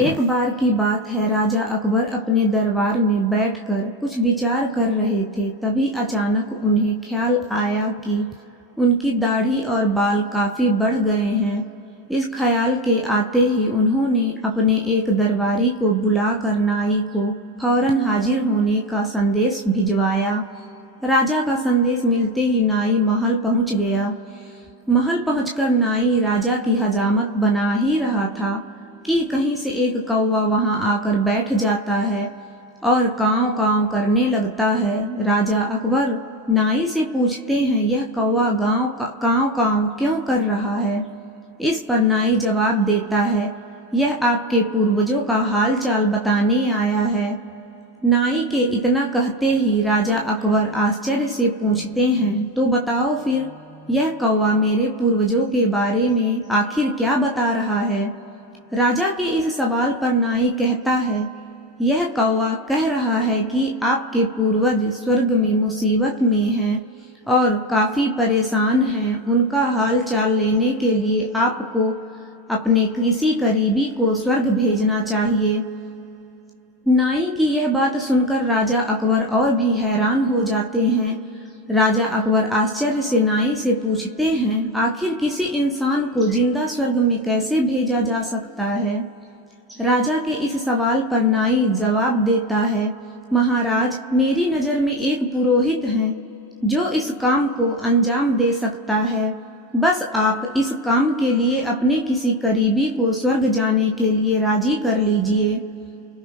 एक बार की बात है, राजा अकबर अपने दरबार में बैठकर कुछ विचार कर रहे थे। तभी अचानक उन्हें ख्याल आया कि उनकी दाढ़ी और बाल काफ़ी बढ़ गए हैं। इस ख्याल के आते ही उन्होंने अपने एक दरबारी को बुलाकर नाई को फौरन हाजिर होने का संदेश भिजवाया। राजा का संदेश मिलते ही नाई महल पहुंच गया। महल पहुंचकर नाई राजा की हजामत बना ही रहा था कि कहीं से एक कौवा वहां आकर बैठ जाता है और कांव कांव करने लगता है। राजा अकबर नाई से पूछते हैं, यह कौवा कांव कांव क्यों कर रहा है? इस पर नाई जवाब देता है, यह आपके पूर्वजों का हाल चाल बताने आया है। नाई के इतना कहते ही राजा अकबर आश्चर्य से पूछते हैं, तो बताओ फिर यह कौवा मेरे पूर्वजों के बारे में आखिर क्या बता रहा है? राजा के इस सवाल पर नाई कहता है, यह कौवा कह रहा है कि आपके पूर्वज स्वर्ग में मुसीबत में हैं और काफ़ी परेशान हैं। उनका हाल चाल लेने के लिए आपको अपने किसी करीबी को स्वर्ग भेजना चाहिए। नाई की यह बात सुनकर राजा अकबर और भी हैरान हो जाते हैं। राजा अकबर आश्चर्य से नाई से पूछते हैं, आखिर किसी इंसान को जिंदा स्वर्ग में कैसे भेजा जा सकता है? राजा के इस सवाल पर नाई जवाब देता है, महाराज, मेरी नज़र में एक पुरोहित है जो इस काम को अंजाम दे सकता है। बस आप इस काम के लिए अपने किसी करीबी को स्वर्ग जाने के लिए राजी कर लीजिए।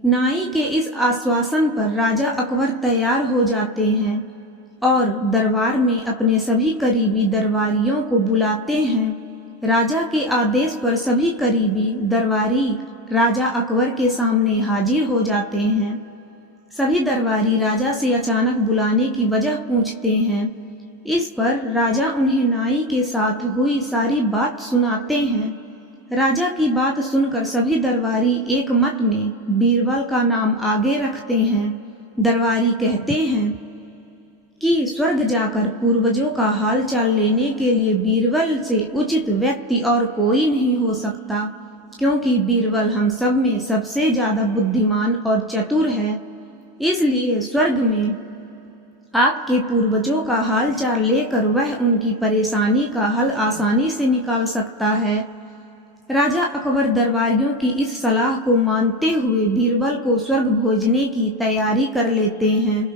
नाई के इस आश्वासन पर राजा अकबर तैयार हो जाते हैं और दरबार में अपने सभी करीबी दरबारियों को बुलाते हैं। राजा के आदेश पर सभी करीबी दरबारी राजा अकबर के सामने हाजिर हो जाते हैं। सभी दरबारी राजा से अचानक बुलाने की वजह पूछते हैं। इस पर राजा उन्हें नाई के साथ हुई सारी बात सुनाते हैं। राजा की बात सुनकर सभी दरबारी एक मत में बीरबल का नाम आगे रखते हैं। दरबारी कहते हैं कि स्वर्ग जाकर पूर्वजों का हाल चाल लेने के लिए बीरबल से उचित व्यक्ति और कोई नहीं हो सकता, क्योंकि बीरबल हम सब में सबसे ज़्यादा बुद्धिमान और चतुर है। इसलिए स्वर्ग में आपके पूर्वजों का हाल चाल लेकर वह उनकी परेशानी का हल आसानी से निकाल सकता है। राजा अकबर दरबारियों की इस सलाह को मानते हुए बीरबल को स्वर्ग भेजने की तैयारी कर लेते हैं।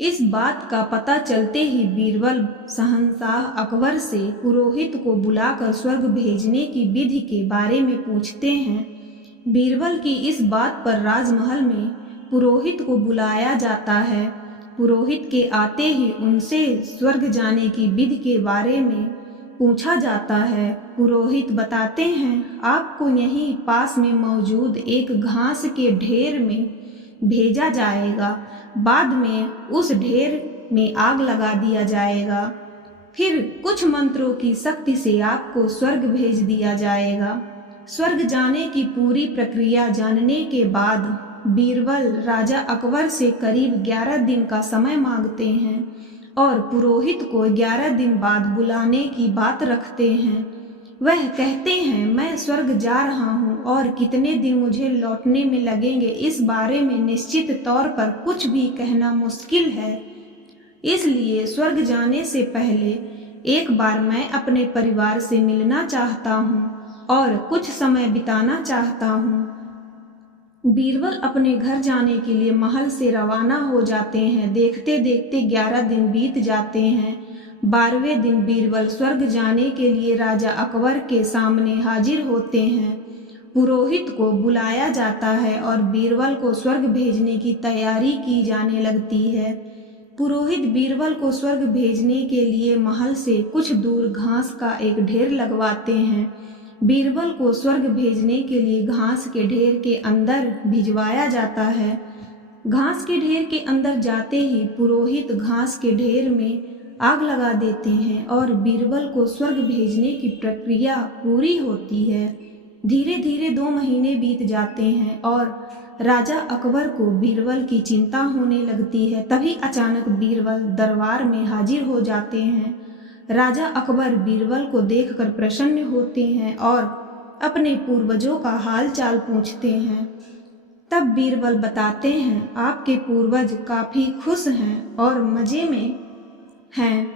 इस बात का पता चलते ही बीरबल शहंशाह अकबर से पुरोहित को बुलाकर स्वर्ग भेजने की विधि के बारे में पूछते हैं। बीरबल की इस बात पर राजमहल में पुरोहित को बुलाया जाता है। पुरोहित के आते ही उनसे स्वर्ग जाने की विधि के बारे में पूछा जाता है। पुरोहित बताते हैं, आपको यहीं पास में मौजूद एक घास के ढेर में भेजा जाएगा। बाद में उस ढेर में आग लगा दिया जाएगा। फिर कुछ मंत्रों की शक्ति से आपको स्वर्ग भेज दिया जाएगा। स्वर्ग जाने की पूरी प्रक्रिया जानने के बाद बीरबल राजा अकबर से करीब 11 दिन का समय मांगते हैं और पुरोहित को 11 दिन बाद बुलाने की बात रखते हैं। वह कहते हैं, मैं स्वर्ग जा रहा हूँ और कितने दिन मुझे लौटने में लगेंगे इस बारे में निश्चित तौर पर कुछ भी कहना मुश्किल है। इसलिए स्वर्ग जाने से पहले एक बार मैं अपने परिवार से मिलना चाहता हूँ और कुछ समय बिताना चाहता हूँ। बीरबल अपने घर जाने के लिए महल से रवाना हो जाते हैं। देखते देखते 11 दिन बीत जाते हैं। 12वें दिन बीरबल स्वर्ग जाने के लिए राजा अकबर के सामने हाजिर होते हैं। पुरोहित को बुलाया जाता है और बीरबल को स्वर्ग भेजने की तैयारी की जाने लगती है। पुरोहित बीरबल को स्वर्ग भेजने के लिए महल से कुछ दूर घास का एक ढेर लगवाते हैं। बीरबल को स्वर्ग भेजने के लिए घास के ढेर के अंदर भिजवाया जाता है। घास के ढेर के अंदर जाते ही पुरोहित घास के ढेर में आग लगा देते हैं और बीरबल को स्वर्ग भेजने की प्रक्रिया पूरी होती है। धीरे धीरे 2 महीने बीत जाते हैं और राजा अकबर को बीरबल की चिंता होने लगती है। तभी अचानक बीरबल दरबार में हाजिर हो जाते हैं। राजा अकबर बीरबल को देखकर प्रसन्न होते हैं और अपने पूर्वजों का हाल चाल पूछते हैं। तब बीरबल बताते हैं, आपके पूर्वज काफ़ी खुश हैं और मज़े में हैं।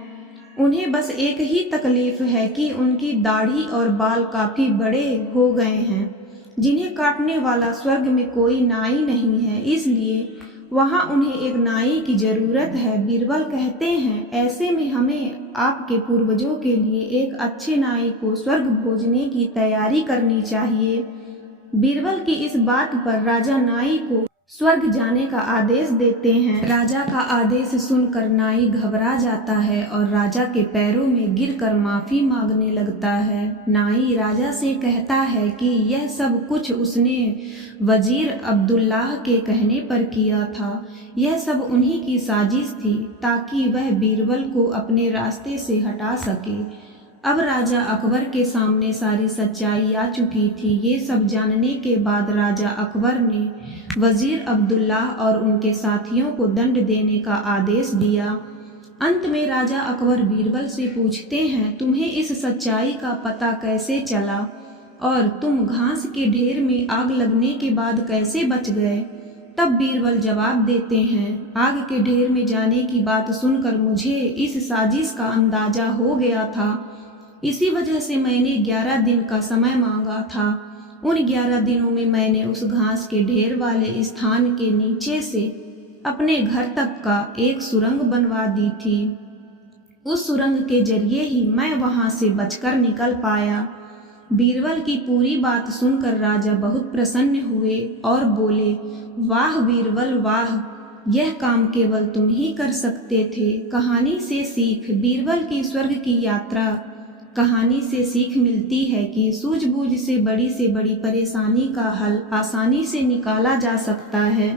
उन्हें बस एक ही तकलीफ है कि उनकी दाढ़ी और बाल काफ़ी बड़े हो गए हैं, जिन्हें काटने वाला स्वर्ग में कोई नाई नहीं है, इसलिए वहाँ उन्हें एक नाई की ज़रूरत है। बीरबल कहते हैं, ऐसे में हमें आपके पूर्वजों के लिए एक अच्छे नाई को स्वर्ग भेजने की तैयारी करनी चाहिए। बीरबल की इस बात पर राजा नाई को स्वर्ग जाने का आदेश देते हैं। राजा का आदेश सुनकर नाई घबरा जाता है और राजा के पैरों में गिरकर माफ़ी मांगने लगता है। नाई राजा से कहता है कि यह सब कुछ उसने वजीर अब्दुल्लाह के कहने पर किया था। यह सब उन्हीं की साजिश थी ताकि वह बीरबल को अपने रास्ते से हटा सके। अब राजा अकबर के सामने सारी सच्चाई आ चुकी थी। ये सब जानने के बाद राजा अकबर ने वजीर अब्दुल्लाह और उनके साथियों को दंड देने का आदेश दिया। अंत में राजा अकबर बीरबल से पूछते हैं, तुम्हें इस सच्चाई का पता कैसे चला और तुम घास के ढेर में आग लगने के बाद कैसे बच गए? तब बीरबल जवाब देते हैं, आग के ढेर में जाने की बात सुनकर मुझे इस साजिश का अंदाजा हो गया था। इसी वजह से मैंने 11 दिन का समय मांगा था। उन 11 दिनों में मैंने उस घास के ढेर वाले स्थान के नीचे से अपने घर तक का एक सुरंग बनवा दी थी। उस सुरंग के जरिए ही मैं वहां से बचकर निकल पाया। बीरबल की पूरी बात सुनकर राजा बहुत प्रसन्न हुए और बोले, वाह बीरबल वाह, यह काम केवल तुम ही कर सकते थे। कहानी से सीख। बीरबल की स्वर्ग की यात्रा कहानी से सीख मिलती है कि सूझबूझ से बड़ी परेशानी का हल आसानी से निकाला जा सकता है।